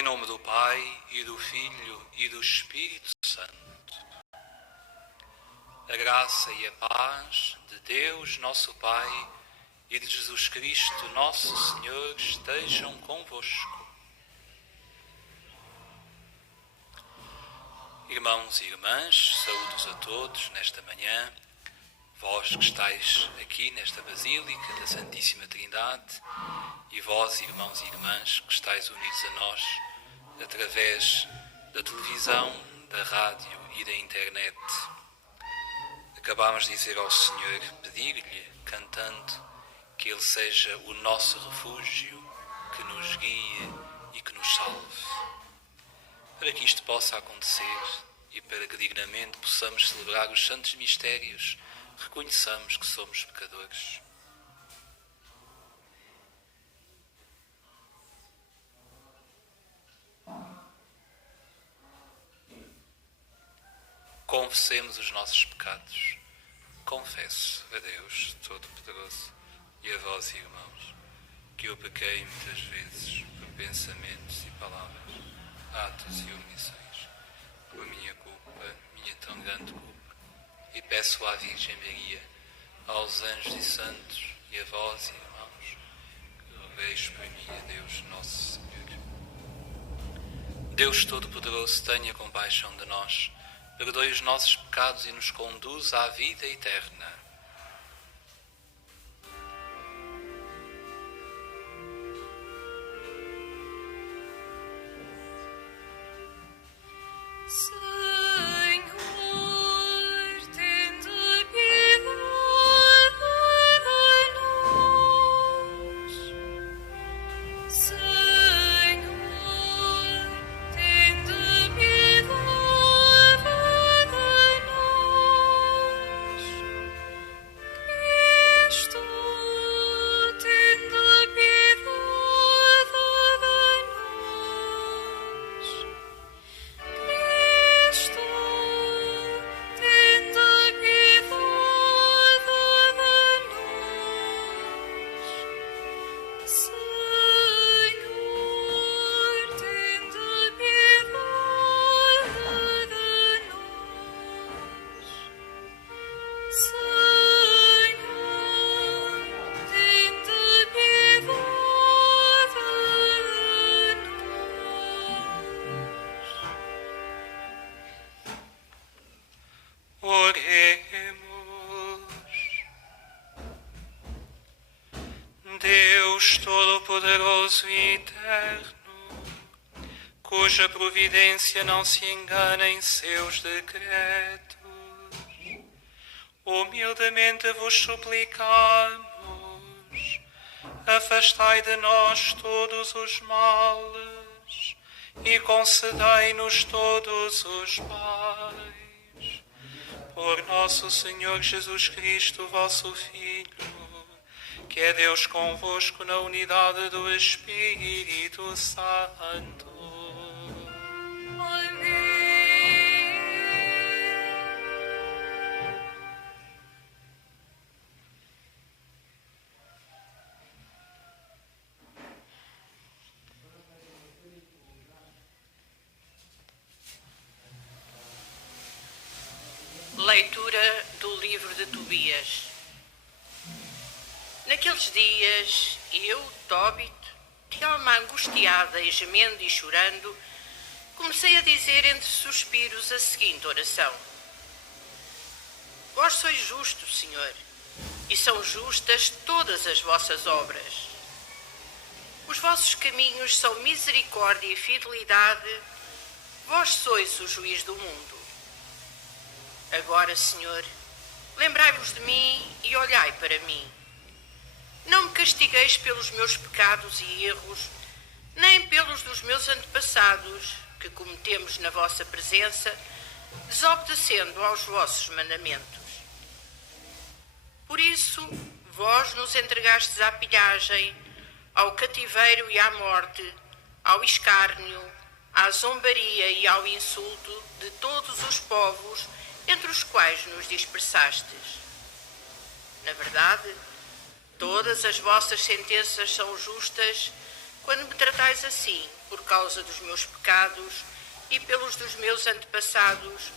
Em nome do Pai, e do Filho, e do Espírito Santo. A graça e a paz de Deus, nosso Pai, e de Jesus Cristo, nosso Senhor, estejam convosco. Irmãos e irmãs, saúdos a todos nesta manhã. Vós que estáis aqui nesta Basílica da Santíssima Trindade, e vós, irmãos e irmãs, que estáis unidos a nós através da televisão, da rádio e da internet. Acabámos de dizer ao Senhor, pedir-lhe, cantando, que Ele seja o nosso refúgio, que nos guie e que nos salve. Para que isto possa acontecer e para que dignamente possamos celebrar os santos mistérios, reconheçamos que somos pecadores. Confessemos os nossos pecados. Confesso a Deus Todo-Poderoso e a vós, irmãos, que eu pequei muitas vezes por pensamentos e palavras, atos e omissões, por minha culpa, minha tão grande culpa, e peço à Virgem Maria, aos anjos e santos e a vós, irmãos, que rogueis por mim a Deus Nosso Senhor. Deus Todo-Poderoso, tenha compaixão de nós, perdoe os nossos pecados e nos conduza à vida eterna. Deus Todo-Poderoso e Eterno, cuja providência não se engana em seus decretos, humildemente vos suplicamos, afastai de nós todos os males e concedei-nos todos os bens. Por nosso Senhor Jesus Cristo, vosso Filho, que é Deus convosco na unidade do Espírito Santo. Amém. Leitura do livro de Tobias. Naqueles dias, eu, Tóbit, de alma angustiada e gemendo e chorando, comecei a dizer entre suspiros a seguinte oração: Vós sois justo, Senhor, e são justas todas as vossas obras. Os vossos caminhos são misericórdia e fidelidade, vós sois o juiz do mundo. Agora, Senhor, lembrai-vos de mim e olhai para mim. Não me castigueis pelos meus pecados e erros, nem pelos dos meus antepassados, que cometemos na vossa presença, desobedecendo aos vossos mandamentos. Por isso, vós nos entregastes à pilhagem, ao cativeiro e à morte, ao escárnio, à zombaria e ao insulto de todos os povos entre os quais nos dispersastes. Na verdade, todas as vossas sentenças são justas quando me tratais assim, por causa dos meus pecados e pelos dos meus antepassados,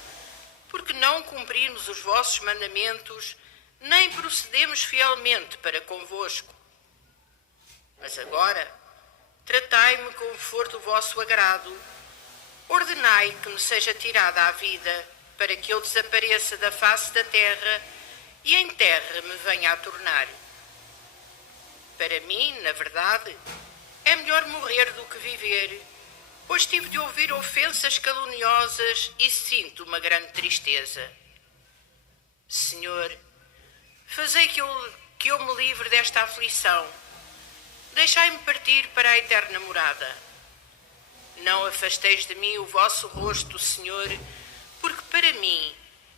porque não cumprimos os vossos mandamentos, nem procedemos fielmente para convosco. Mas agora, tratai-me como for do vosso agrado, ordenai que me seja tirada a vida, para que eu desapareça da face da terra e em terra me venha a tornar. Para mim, na verdade, é melhor morrer do que viver, pois tive de ouvir ofensas caluniosas e sinto uma grande tristeza. Senhor, fazei que eu me livre desta aflição. Deixai-me partir para a eterna morada. Não afasteis de mim o vosso rosto, Senhor, porque para mim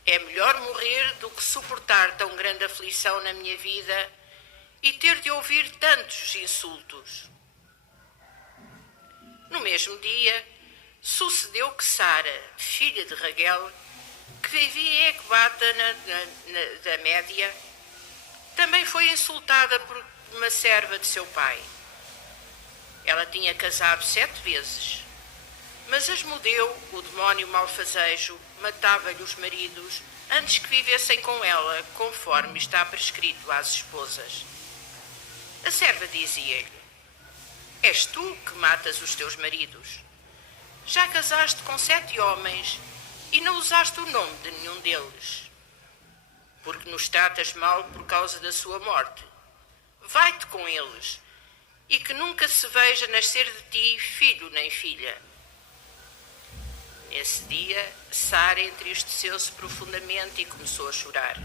é melhor morrer do que suportar tão grande aflição na minha vida e ter de ouvir tantos insultos. No mesmo dia, sucedeu que Sara, filha de Raguel, que vivia em Ecbata, da Média, também foi insultada por uma serva de seu pai. Ela tinha casado 7 vezes, mas Asmodeu, o demónio malfazejo, matava-lhe os maridos antes que vivessem com ela, conforme está prescrito às esposas. A serva dizia-lhe: És tu que matas os teus maridos. Já casaste com 7 homens e não usaste o nome de nenhum deles. Porque nos tratas mal por causa da sua morte. Vai-te com eles, e que nunca se veja nascer de ti filho nem filha. Nesse dia, Sara entristeceu-se profundamente e começou a chorar.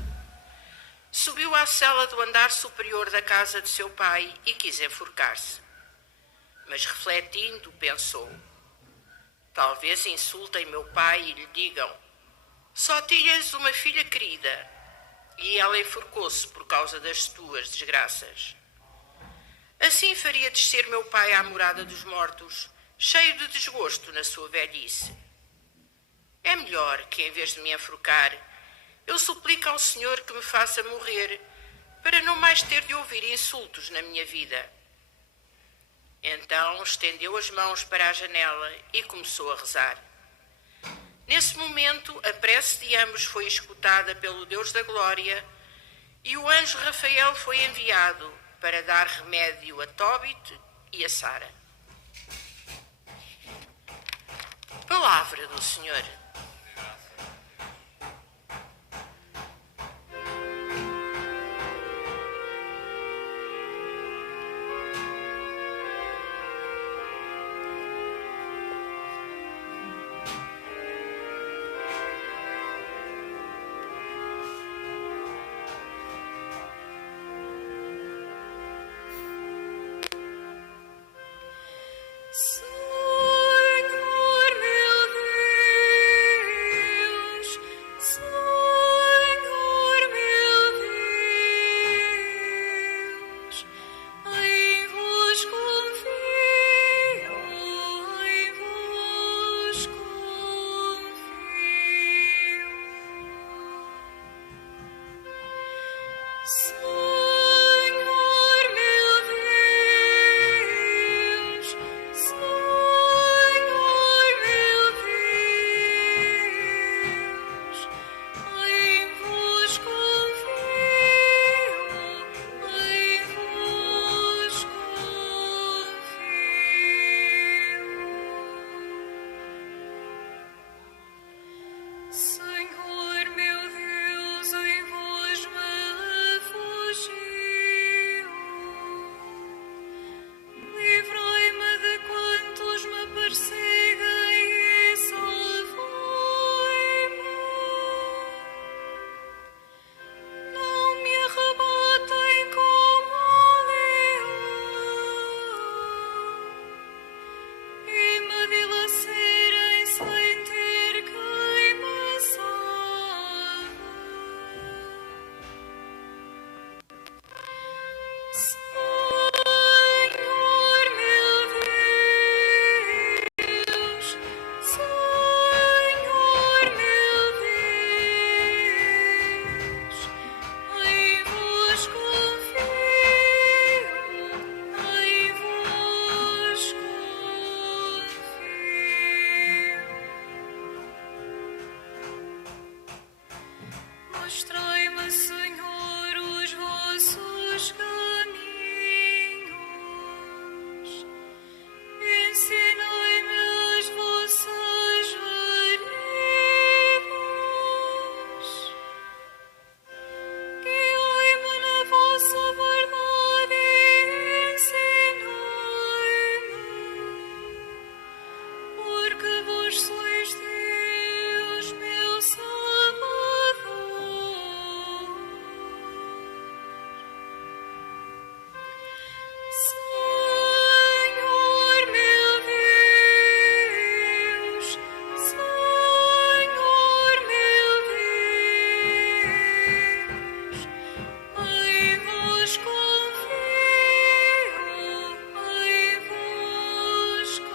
Subiu à cela do andar superior da casa de seu pai e quis enforcar-se. Mas refletindo, pensou: talvez insultem meu pai e lhe digam: só tinhas uma filha querida. E ela enforcou-se por causa das tuas desgraças. Assim faria descer meu pai à morada dos mortos, cheio de desgosto na sua velhice. É melhor que, em vez de me enforcar, eu suplique ao Senhor que me faça morrer, para não mais ter de ouvir insultos na minha vida. Então estendeu as mãos para a janela e começou a rezar. Nesse momento, a prece de ambos foi escutada pelo Deus da Glória e o anjo Rafael foi enviado para dar remédio a Tóbit e a Sara. Palavra do Senhor. Senhor meu Deus, em vós me refugio. Senhor, os vossos caminhos. Ensinai-me as vossas veredas. Guiai-me na vossa verdade e ensinai-me, porque vós sois Deus, meu Salvador. Senhor meu Deus, Senhor meu Deus, em vós confio, em vós confio.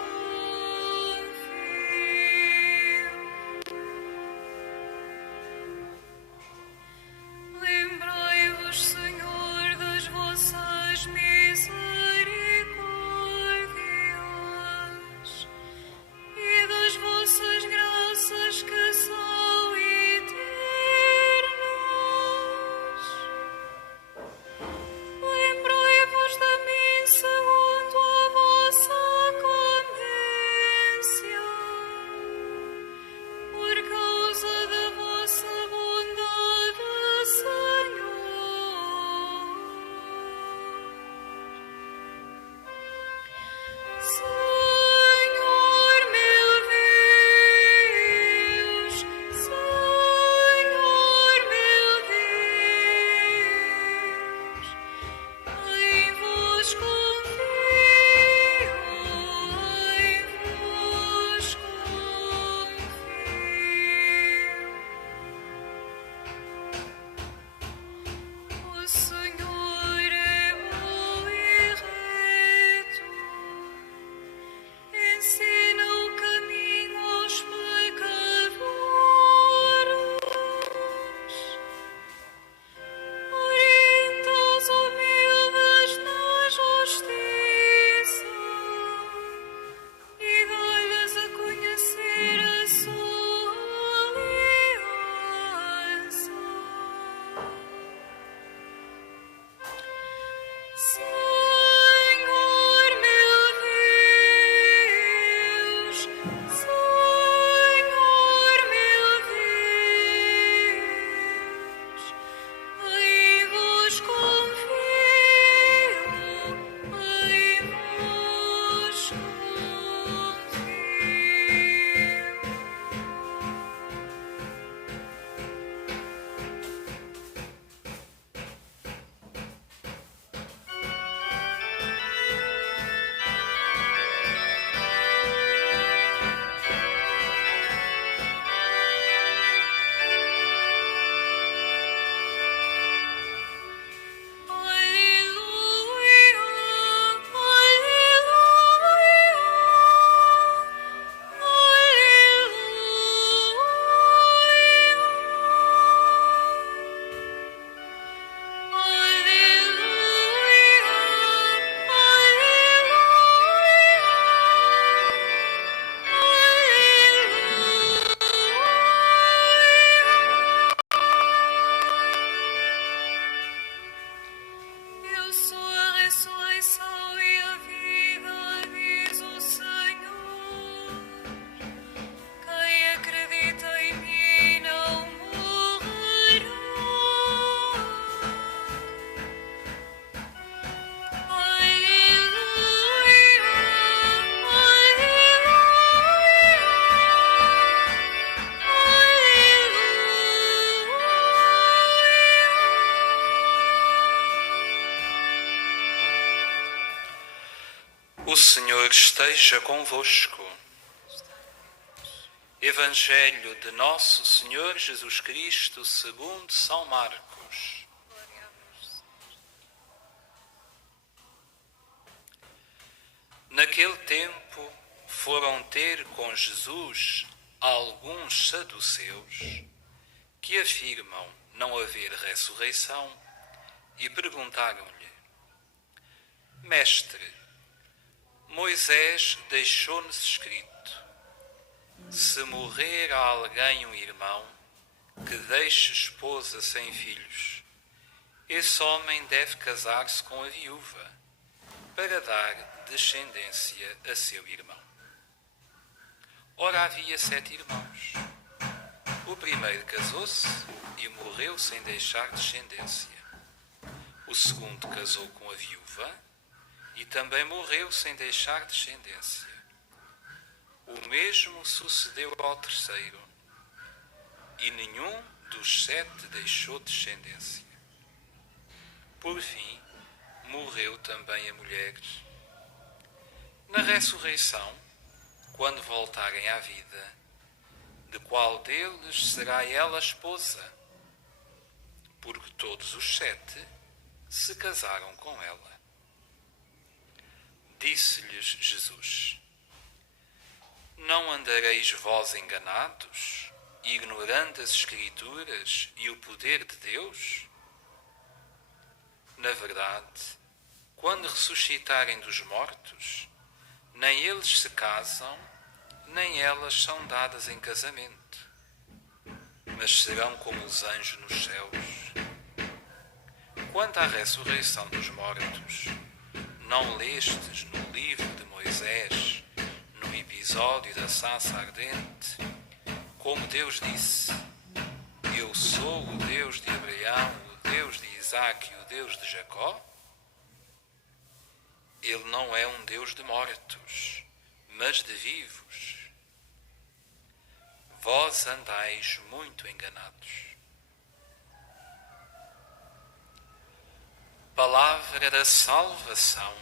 Lembrai-vos, Senhor, das vossas misericórdias e das vossas graças que são eternas. Lembrai-vos de mim segundo a vossa clemência, por causa da vossa bondade, Senhor. Senhor meu Deus, Senhor meu Deus, em vós confio, em vós confio. O Senhor é bom e reto, ensina o caminho aos pecadores, orienta os humildes na justiça e dá-lhes a conhecer a sua aliança. Senhor meu Deus, Senhor meu Deus, em vós confio, em vós Eu sou a ressurreição e a vida, diz o Senhor. Quem acredita em mim não morrerá. Aleluia, O Senhor esteja convosco. Evangelho de Nosso Senhor Jesus Cristo segundo São Marcos. Naquele tempo foram ter com Jesus alguns saduceus que afirmam não haver ressurreição e perguntaram-lhe: Mestre, Moisés deixou-nos escrito: se morrer a alguém um irmão, que deixe esposa sem filhos, esse homem deve casar-se com a viúva, para dar descendência a seu irmão. Ora, havia 7 irmãos. O primeiro casou-se e morreu sem deixar descendência. O segundo casou com a viúva e também morreu sem deixar descendência. O mesmo sucedeu ao terceiro, e nenhum dos 7 deixou descendência. Por fim, morreu também a mulher. Na ressurreição, quando voltarem à vida, de qual deles será ela esposa? Porque todos os 7 se casaram com ela. Disse-lhes Jesus: Não andareis vós enganados, ignorando as Escrituras e o poder de Deus? Na verdade, quando ressuscitarem dos mortos, nem eles se casam, nem elas são dadas em casamento, mas serão como os anjos nos céus. Quanto à ressurreição dos mortos, não lestes no livro de Moisés, no episódio da sarça ardente, como Deus disse: Eu sou o Deus de Abraão, o Deus de Isaque e o Deus de Jacó? Ele não é um Deus de mortos, mas de vivos. Vós andais muito enganados. Palavra da salvação.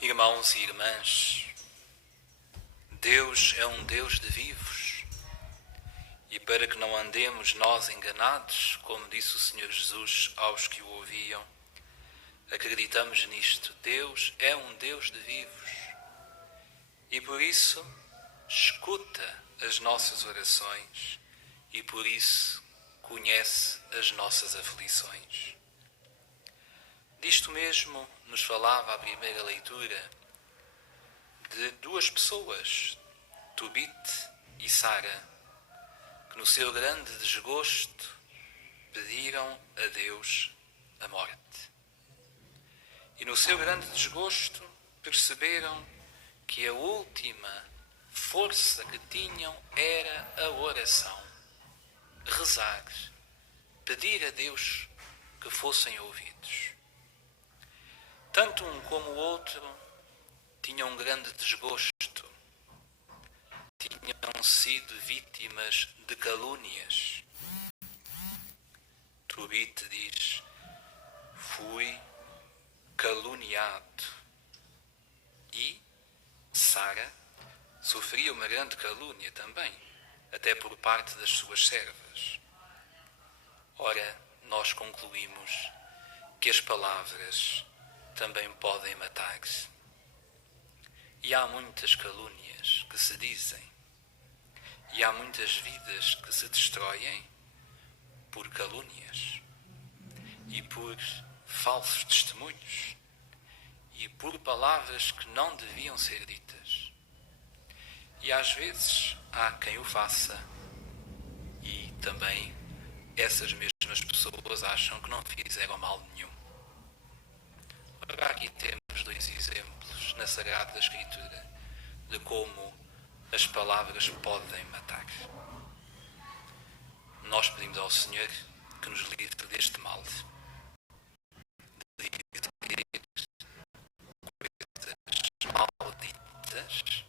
Irmãos e irmãs, Deus é um Deus de vivos. E para que não andemos nós enganados, como disse o Senhor Jesus aos que o ouviam, acreditamos nisto. Deus é um Deus de vivos. E por isso, escuta as nossas orações e por isso conhece as nossas aflições. Disto mesmo nos falava a primeira leitura de 2 pessoas, Tobit e Sara, que no seu grande desgosto pediram a Deus a morte. E no seu grande desgosto perceberam que a última força que tinham era a oração, rezar, pedir a Deus que fossem ouvidos. Tanto um como o outro tinham um grande desgosto, tinham sido vítimas de calúnias. Tobit diz: fui caluniado. E Sara sofria uma grande calúnia também, até por parte das suas servas. Ora, nós concluímos que as palavras também podem matar. E há muitas calúnias que se dizem, e há muitas vidas que se destroem por calúnias, e por falsos testemunhos, e por palavras que não deviam ser ditas. E às vezes há quem o faça, e também essas mesmas pessoas acham que não fizeram mal nenhum. Agora aqui temos 2 exemplos na Sagrada Escritura de como as palavras podem matar. Nós pedimos ao Senhor que nos livre deste mal, de dizer coisas malditas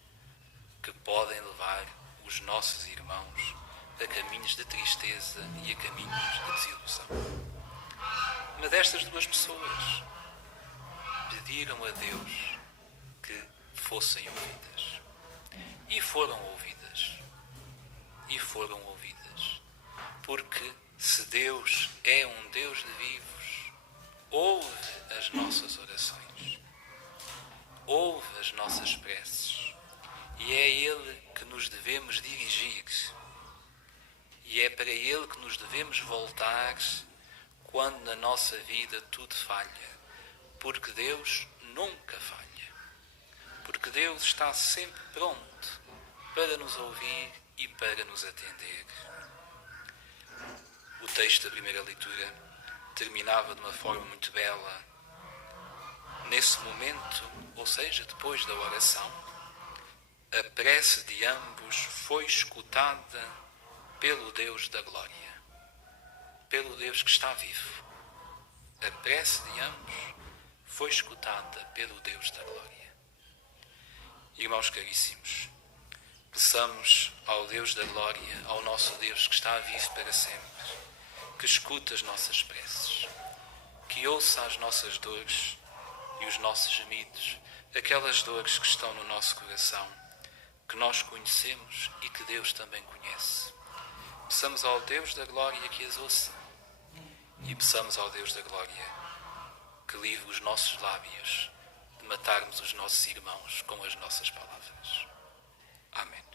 que podem levar os nossos irmãos a caminhos de tristeza e a caminhos de desilusão. Mas estas 2 pessoas pediram a Deus que fossem ouvidas. E foram ouvidas. E foram ouvidas. Porque se Deus é um Deus de vivos, ouve as nossas orações, ouve as nossas preces, e é a Ele que nos devemos dirigir, e é para Ele que nos devemos voltar quando na nossa vida tudo falha, porque Deus nunca falha. Porque Deus está sempre pronto para nos ouvir e para nos atender. O texto da primeira leitura terminava de uma forma muito bela. Nesse momento, ou seja, depois da oração, a prece de ambos foi escutada pelo Deus da glória, pelo Deus que está vivo. A prece de ambos foi escutada pelo Deus da glória. Irmãos caríssimos, peçamos ao Deus da glória, ao nosso Deus que está vivo para sempre, que escuta as nossas preces, que ouça as nossas dores e os nossos gemidos, aquelas dores que estão no nosso coração, que nós conhecemos e que Deus também conhece. Peçamos ao Deus da glória que as ouça e peçamos ao Deus da glória que livre os nossos lábios de matarmos os nossos irmãos com as nossas palavras. Amém.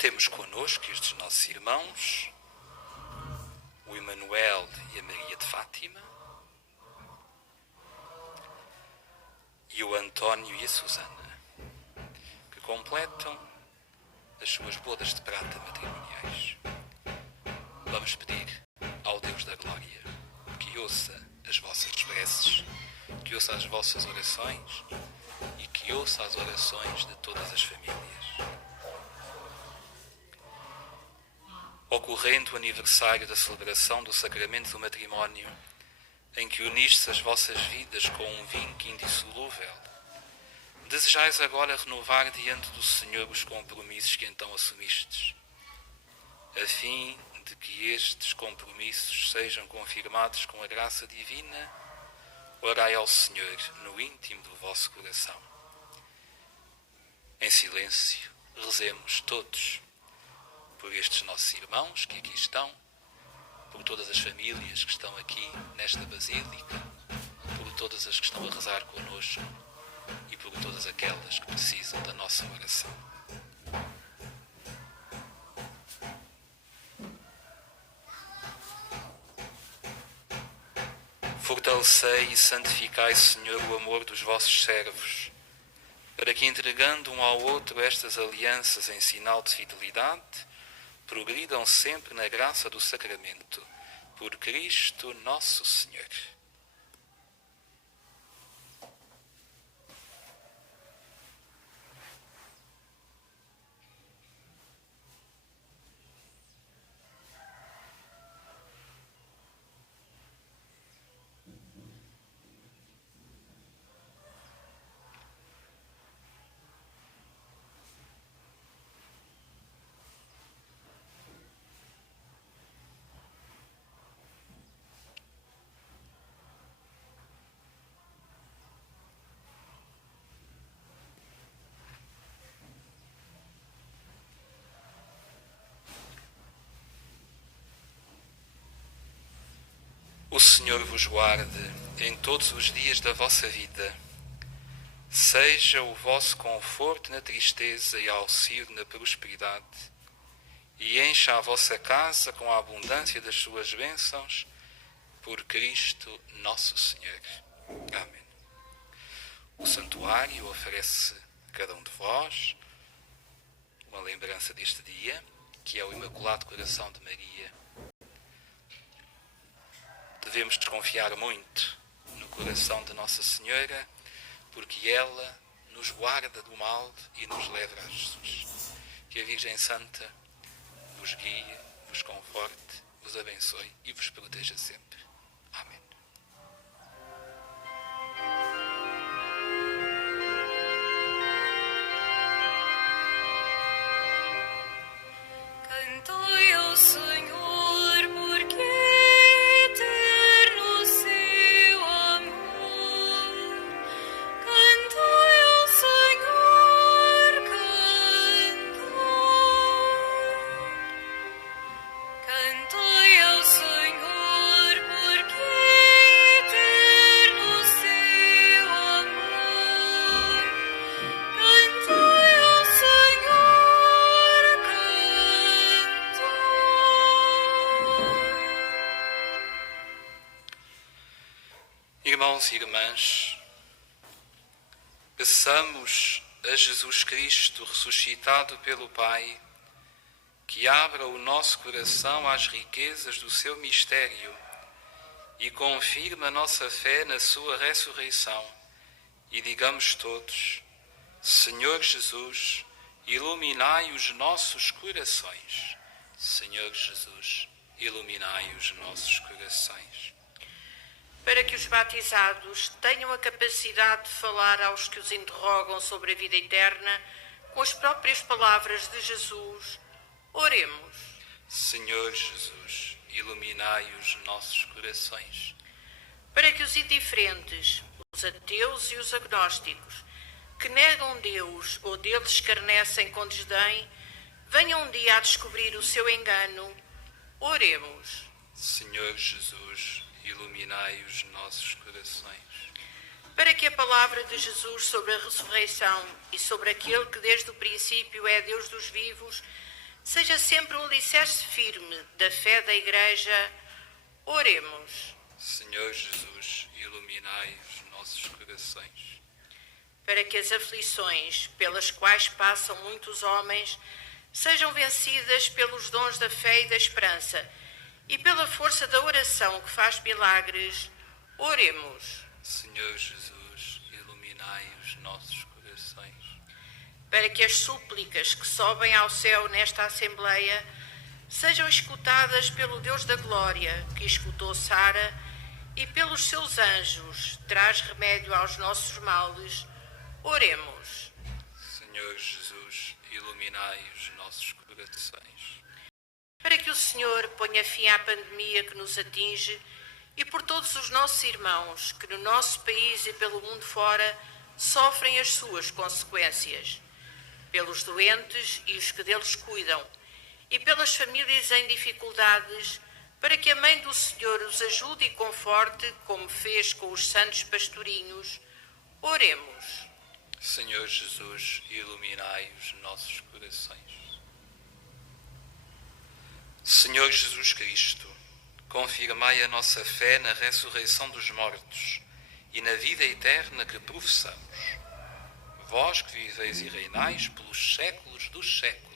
Temos connosco estes nossos irmãos, o Emanuel e a Maria de Fátima, e o António e a Susana, que completam as suas bodas de prata matrimoniais. Vamos pedir ao Deus da glória que ouça as vossas preces, que ouça as vossas orações e que ouça as orações de todas as famílias. Ocorrendo o aniversário da celebração do sacramento do matrimónio, em que unistes as vossas vidas com um vínculo indissolúvel, desejais agora renovar diante do Senhor os compromissos que então assumistes, a fim de que estes compromissos sejam confirmados com a graça divina. Orai ao Senhor no íntimo do vosso coração. Em silêncio, rezemos todos por estes nossos irmãos que aqui estão, por todas as famílias que estão aqui nesta basílica, por todas as que estão a rezar connosco e por todas aquelas que precisam da nossa oração. Fortalecei e santificai, Senhor, o amor dos vossos servos, para que, entregando um ao outro estas alianças em sinal de fidelidade, progridam sempre na graça do sacramento, por Cristo nosso Senhor. O Senhor vos guarde em todos os dias da vossa vida. Seja o vosso conforto na tristeza e auxílio na prosperidade, e encha a vossa casa com a abundância das suas bênçãos, por Cristo nosso Senhor. Amém. O santuário oferece a cada um de vós uma lembrança deste dia, que é o Imaculado Coração de Maria. Devemos desconfiar muito no coração de Nossa Senhora, porque ela nos guarda do mal e nos leva a Jesus. Que a Virgem Santa vos guie, vos conforte, vos abençoe e vos proteja sempre. Amém. Cantai ao Senhor, porque eterno o seu amor. Cantai ao Senhor, cantai. Cantai ao Senhor, porque eterno o seu amor. Cantai ao Senhor, cantai. Irmãos e irmãs, peçamos a Jesus Cristo ressuscitado pelo Pai que abra o nosso coração às riquezas do seu mistério e confirme a nossa fé na sua ressurreição. E digamos todos: Senhor Jesus, iluminai os nossos corações. Senhor Jesus, iluminai os nossos corações. Para que os batizados tenham a capacidade de falar aos que os interrogam sobre a vida eterna com as próprias palavras de Jesus, oremos. Senhor Jesus, iluminai os nossos corações. Para que os indiferentes, os ateus e os agnósticos, que negam Deus ou deles escarnecem com desdém, venham um dia a descobrir o seu engano, oremos. Senhor Jesus, iluminai os nossos corações. Para que a palavra de Jesus sobre a ressurreição e sobre aquele que desde o princípio é Deus dos vivos seja sempre um alicerce firme da fé da Igreja, oremos. Senhor Jesus, iluminai os nossos corações. Para que as aflições pelas quais passam muitos homens sejam vencidas pelos dons da fé e da esperança e pela força da oração que faz milagres, oremos. Senhor Jesus, iluminai os nossos corações. Para que as súplicas que sobem ao céu nesta Assembleia sejam escutadas pelo Deus da Glória, que escutou Sara, e pelos seus anjos traz remédio aos nossos males, oremos. Senhor Jesus, iluminai os nossos corações. Para que o Senhor ponha fim à pandemia que nos atinge e por todos os nossos irmãos que no nosso país e pelo mundo fora sofrem as suas consequências. Pelos doentes e os que deles cuidam, e pelas famílias em dificuldades, para que a Mãe do Senhor os ajude e conforte, como fez com os santos pastorinhos, oremos. Senhor Jesus, iluminai os nossos corações. Senhor Jesus Cristo, confirmai a nossa fé na ressurreição dos mortos e na vida eterna que professamos. Vós que viveis e reinais pelos séculos dos séculos.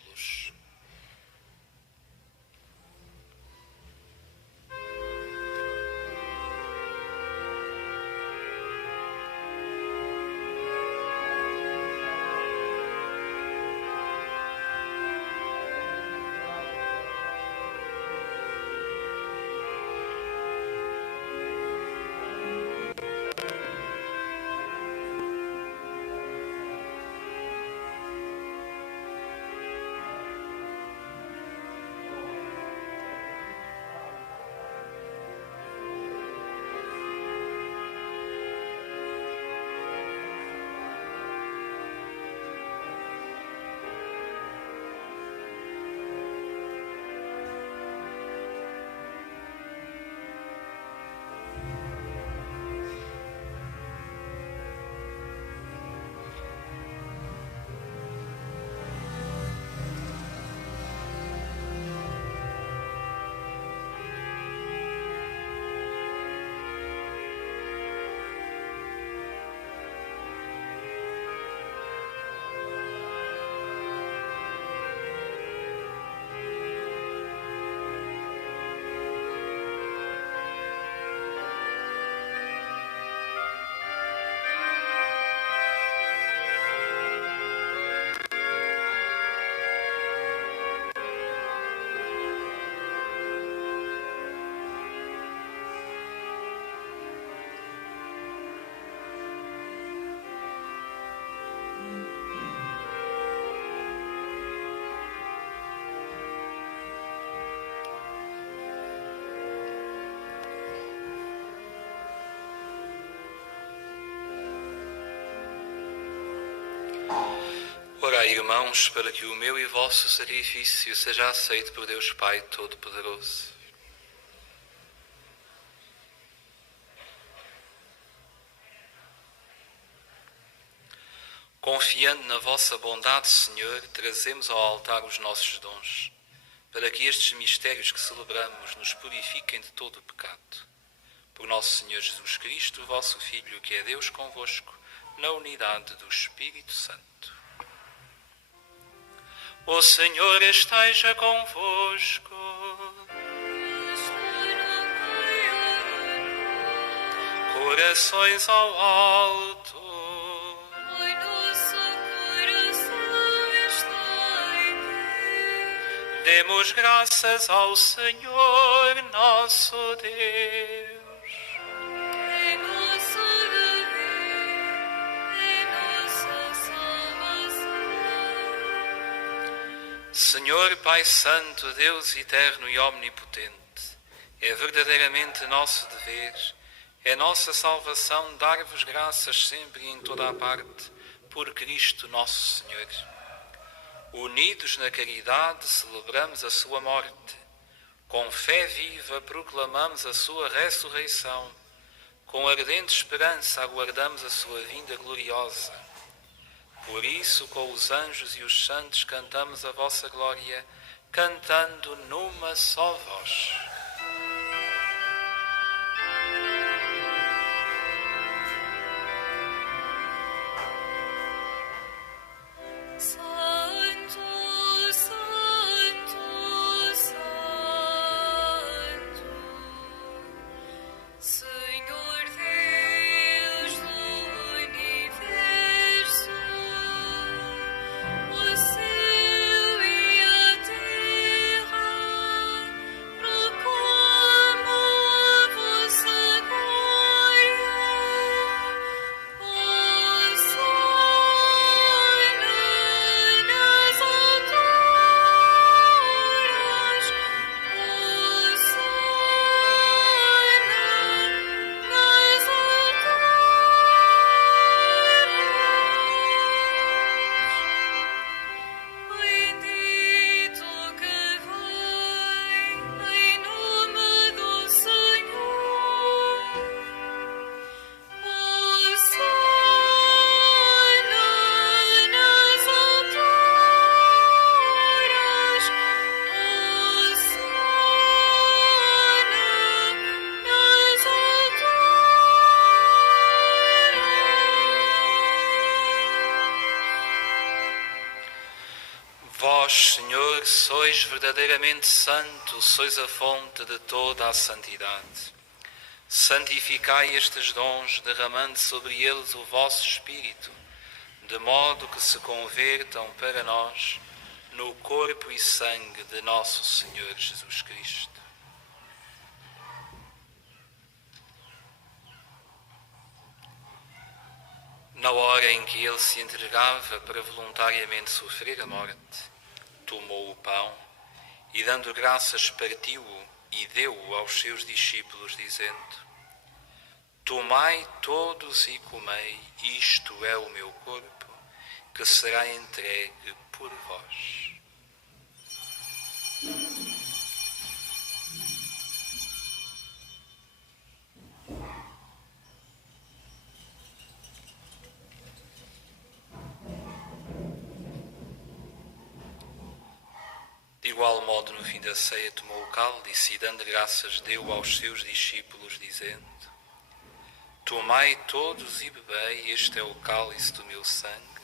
Orai, irmãos, para que o meu e vosso sacrifício seja aceito por Deus Pai Todo-Poderoso. Confiando na vossa bondade, Senhor, trazemos ao altar os nossos dons, para que estes mistérios que celebramos nos purifiquem de todo o pecado. Por nosso Senhor Jesus Cristo, vosso Filho, que é Deus convosco, na unidade do Espírito Santo. O Senhor esteja convosco. Corações ao alto. Demos graças ao Senhor nosso Deus. É nosso dever, é nossa salvação. Senhor Pai Santo, Deus eterno e omnipotente, é verdadeiramente nosso dever, é nossa salvação dar-vos graças sempre e em toda a parte, por Cristo nosso Senhor. Unidos na caridade, celebramos a sua morte. Com fé viva, proclamamos a sua ressurreição. Com ardente esperança, aguardamos a sua vinda gloriosa. Por isso, com os anjos e os santos, cantamos a vossa glória, cantando numa só voz. Vós, Senhor, sois verdadeiramente santo, sois a fonte de toda a santidade. Santificai estes dons, derramando sobre eles o vosso Espírito, de modo que se convertam para nós no corpo e sangue de nosso Senhor Jesus Cristo. Na hora em que ele se entregava para voluntariamente sofrer a morte, tomou o pão e, dando graças, partiu-o e deu-o aos seus discípulos, dizendo: Tomai todos e comei, isto é o meu corpo, que será entregue por vós. De igual modo, no fim da ceia, tomou o cálice e, dando graças, deu aos seus discípulos, dizendo: Tomai todos e bebei, este é o cálice do meu sangue,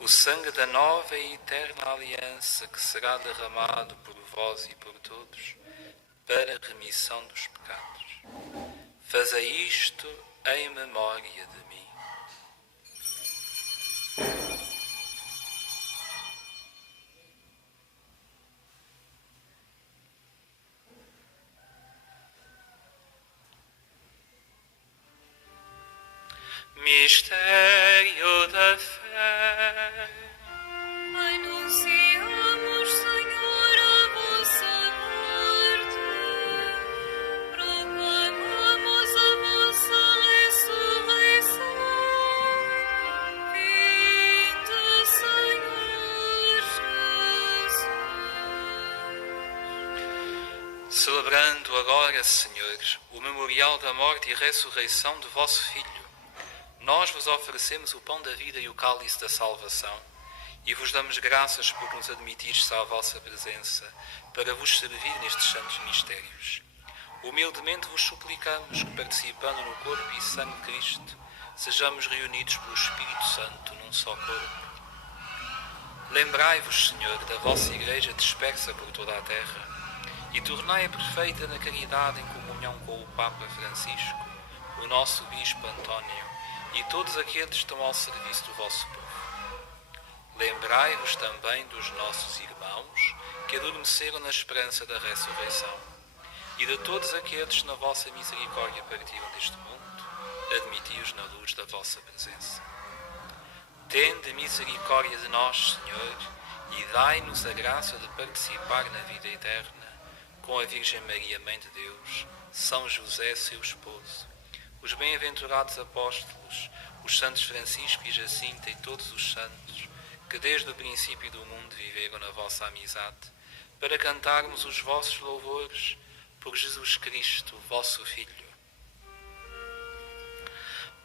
o sangue da nova e eterna aliança, que será derramado por vós e por todos, para a remissão dos pecados. Fazei isto em memória de mim. Mistério da fé. Anunciamos, Senhor, a vossa morte, proclamamos a vossa ressurreição. Vinde, Senhor. Celebrando agora, Senhor, o memorial da morte e ressurreição de vosso Filho, nós vos oferecemos o pão da vida e o cálice da salvação, e vos damos graças por nos admitirdes à vossa presença, para vos servir nestes santos mistérios. Humildemente vos suplicamos que, participando no corpo e sangue de Cristo, sejamos reunidos pelo Espírito Santo num só corpo. Lembrai-vos, Senhor, da vossa Igreja dispersa por toda a terra, e tornai-a perfeita na caridade em comunhão com o Papa Francisco, o nosso Bispo António e todos aqueles que estão ao serviço do vosso povo. Lembrai-vos também dos nossos irmãos que adormeceram na esperança da ressurreição, e de todos aqueles que na vossa misericórdia partiram deste mundo, admiti-os na luz da vossa presença. Tende misericórdia de nós, Senhor, e dai-nos a graça de participar na vida eterna com a Virgem Maria, Mãe de Deus, São José, seu esposo, os bem-aventurados apóstolos, os santos Francisco e Jacinta e todos os santos, que desde o princípio do mundo viveram na vossa amizade, para cantarmos os vossos louvores por Jesus Cristo, vosso Filho.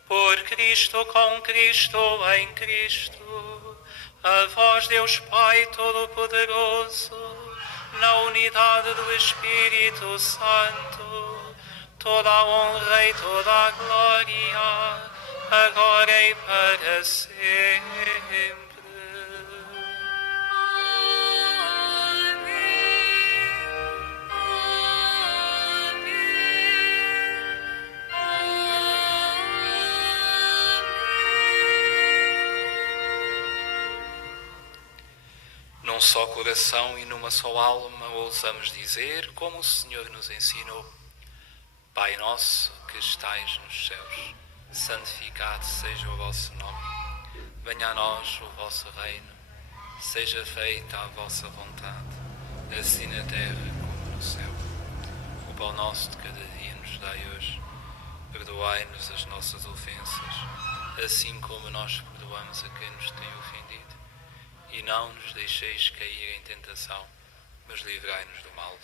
Por Cristo, com Cristo, em Cristo, a vós, Deus Pai Todo-Poderoso, na unidade do Espírito Santo, toda a honra e toda a glória, agora e para sempre. Num só coração e numa só alma ousamos dizer, como o Senhor nos ensinou: Pai nosso que estais nos céus, santificado seja o vosso nome. Venha a nós o vosso reino. Seja feita a vossa vontade, assim na terra como no céu. O pão nosso de cada dia nos dai hoje. Perdoai-nos as nossas ofensas, assim como nós perdoamos a quem nos tem ofendido. E não nos deixeis cair em tentação, mas livrai-nos do mal.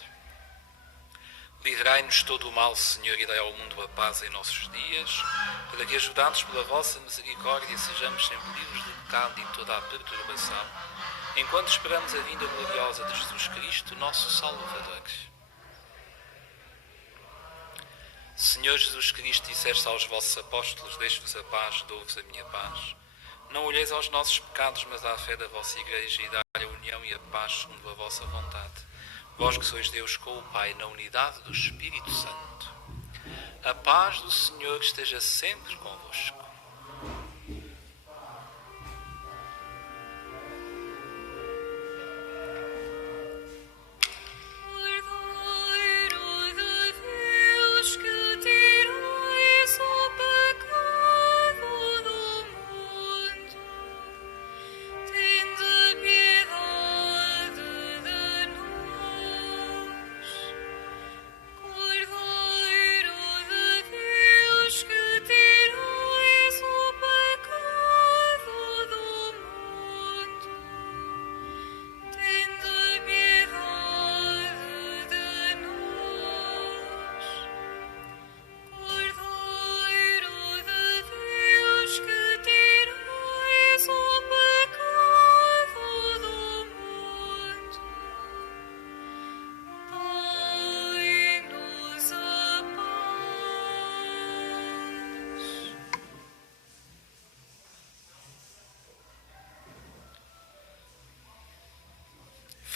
Livrai-nos todo o mal, Senhor, e dai ao mundo a paz em nossos dias, para que, ajudados pela vossa misericórdia, sejamos sempre livres do pecado e de toda a perturbação, enquanto esperamos a vinda gloriosa de Jesus Cristo, nosso Salvador. Senhor Jesus Cristo, disseste aos vossos apóstolos: deixo-vos a paz, dou-vos a minha paz. Não olheis aos nossos pecados, mas à fé da vossa Igreja, e dai a união e a paz segundo a vossa vontade. Vós que sois Deus com o Pai, na unidade do Espírito Santo. A paz do Senhor esteja sempre convosco.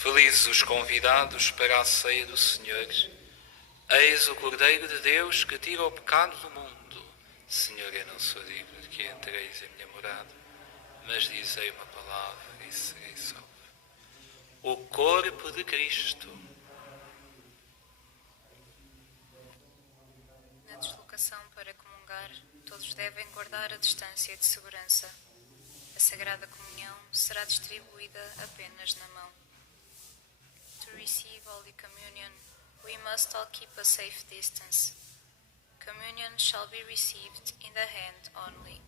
Felizes os convidados para a ceia do Senhor. Eis o Cordeiro de Deus que tira o pecado do mundo. Senhor, eu não sou digno de que entreis em minha morada, mas dizei uma palavra e serei salvo. O corpo de Cristo. Na deslocação para comungar, todos devem guardar a distância de segurança. A Sagrada Comunhão será distribuída apenas na mão. To receive Holy Communion, we must all keep a safe distance. Communion shall be received in the hand only.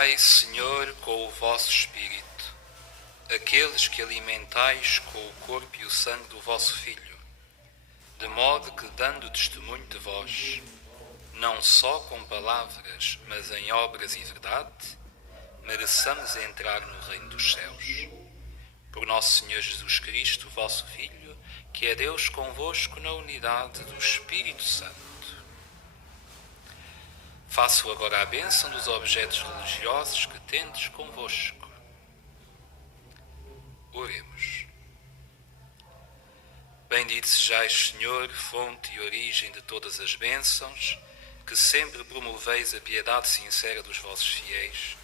Dai, Senhor, com o vosso Espírito, aqueles que alimentais com o corpo e o sangue do vosso Filho, de modo que, dando testemunho de vós, não só com palavras, mas em obras e verdade, mereçamos entrar no reino dos céus. Por nosso Senhor Jesus Cristo, vosso Filho, que é Deus convosco na unidade do Espírito Santo. Faço agora a bênção dos objetos religiosos que tendes convosco. Oremos. Bendito sejais, Senhor, fonte e origem de todas as bênçãos, que sempre promoveis a piedade sincera dos vossos fiéis.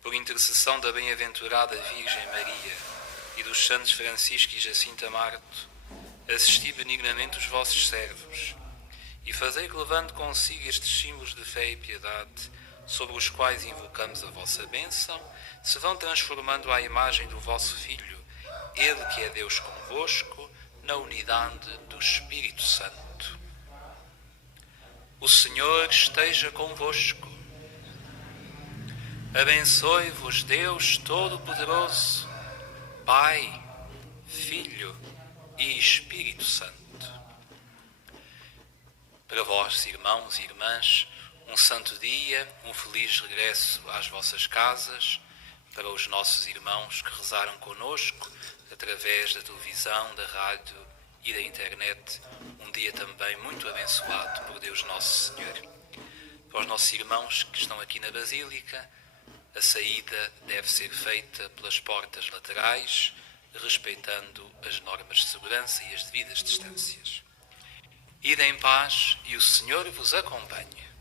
Por intercessão da bem-aventurada Virgem Maria e dos santos Francisco e Jacinta Marto, assisti benignamente os vossos servos, e fazei que, levando consigo estes símbolos de fé e piedade, sobre os quais invocamos a vossa bênção, se vão transformando à imagem do vosso Filho, Ele que é Deus convosco, na unidade do Espírito Santo. O Senhor esteja convosco. Abençoe-vos Deus Todo-Poderoso, Pai, Filho e Espírito Santo. Para vós, irmãos e irmãs, um santo dia, um feliz regresso às vossas casas. Para os nossos irmãos que rezaram conosco, através da televisão, da rádio e da internet, um dia também muito abençoado por Deus Nosso Senhor. Para os nossos irmãos que estão aqui na Basílica, a saída deve ser feita pelas portas laterais, respeitando as normas de segurança e as devidas distâncias. Ide em paz e o Senhor vos acompanhe.